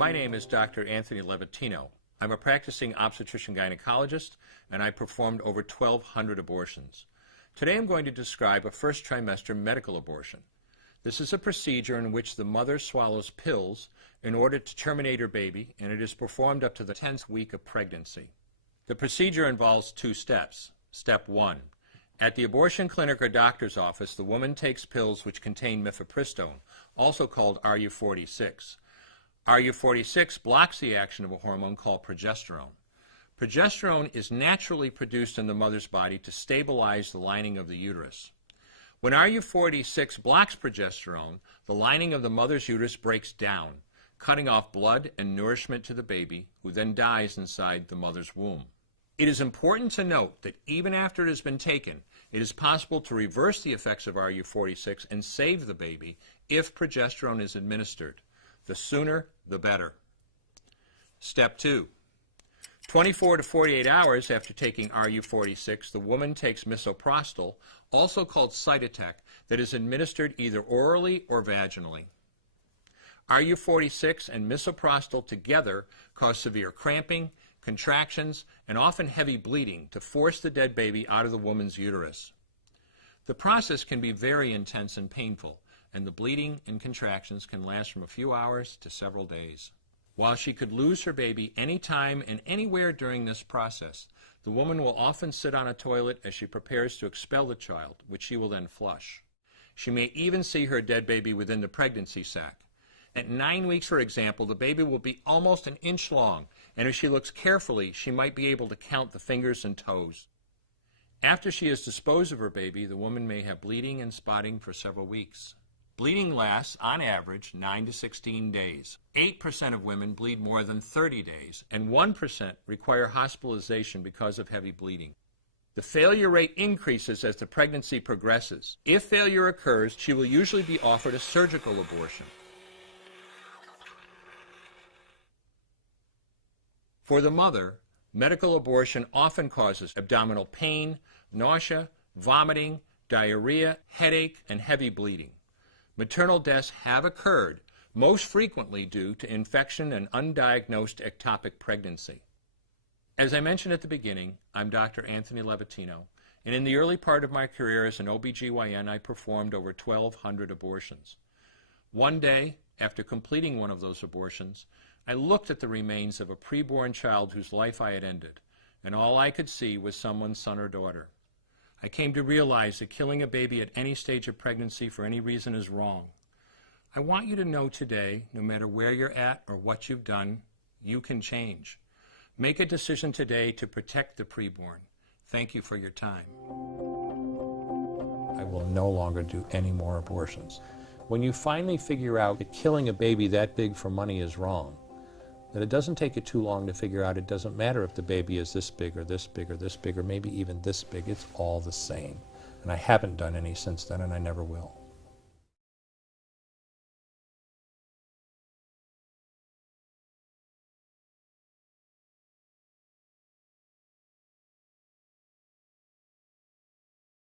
My name is Dr. Anthony Levatino. I'm a practicing obstetrician-gynecologist, and I performed over 1,200 abortions. Today I'm going to describe a first trimester medical abortion. This is a procedure in which the mother swallows pills in order to terminate her baby, and it is performed up to the 10th week of pregnancy. The procedure involves 2 steps. Step 1. At the abortion clinic or doctor's office, the woman takes pills which contain mifepristone, also called RU46. RU46 blocks the action of a hormone called progesterone. Progesterone is naturally produced in the mother's body to stabilize the lining of the uterus. When RU46 blocks progesterone, the lining of the mother's uterus breaks down, cutting off blood and nourishment to the baby, who then dies inside the mother's womb. It is important to note that even after it has been taken, it is possible to reverse the effects of RU46 and save the baby if progesterone is administered. The sooner, the better. Step 2. 24 to 48 hours after taking RU46, the woman takes misoprostol, also called Cytotec, that is administered either orally or vaginally. RU46 and misoprostol together cause severe cramping, contractions, and often heavy bleeding to force the dead baby out of the woman's uterus. The process can be very intense and painful, and the bleeding and contractions can last from a few hours to several days. While she could lose her baby anytime and anywhere during this process, the woman will often sit on a toilet as she prepares to expel the child, which she will then flush. She may even see her dead baby within the pregnancy sac. At 9 weeks, for example, the baby will be almost an inch long, and if she looks carefully, she might be able to count the fingers and toes. After she has disposed of her baby, the woman may have bleeding and spotting for several weeks. Bleeding lasts, on average, 9 to 16 days. 8% of women bleed more than 30 days, and 1% require hospitalization because of heavy bleeding. The failure rate increases as the pregnancy progresses. If failure occurs, she will usually be offered a surgical abortion. For the mother, medical abortion often causes abdominal pain, nausea, vomiting, diarrhea, headache, and heavy bleeding. Maternal deaths have occurred, most frequently due to infection and undiagnosed ectopic pregnancy. As I mentioned at the beginning, I'm Dr. Anthony Levatino, and in the early part of my career as an OBGYN, I performed over 1,200 abortions. One day, after completing one of those abortions, I looked at the remains of a preborn child whose life I had ended, and all I could see was someone's son or daughter. I came to realize that killing a baby at any stage of pregnancy for any reason is wrong. I want you to know today, no matter where you're at or what you've done, you can change. Make a decision today to protect the preborn. Thank you for your time. I will no longer do any more abortions. When you finally figure out that killing a baby that big for money is wrong, that it doesn't take you too long to figure out it doesn't matter if the baby is this big or this big or this big or maybe even this big, it's all the same. And I haven't done any since then, and I never will.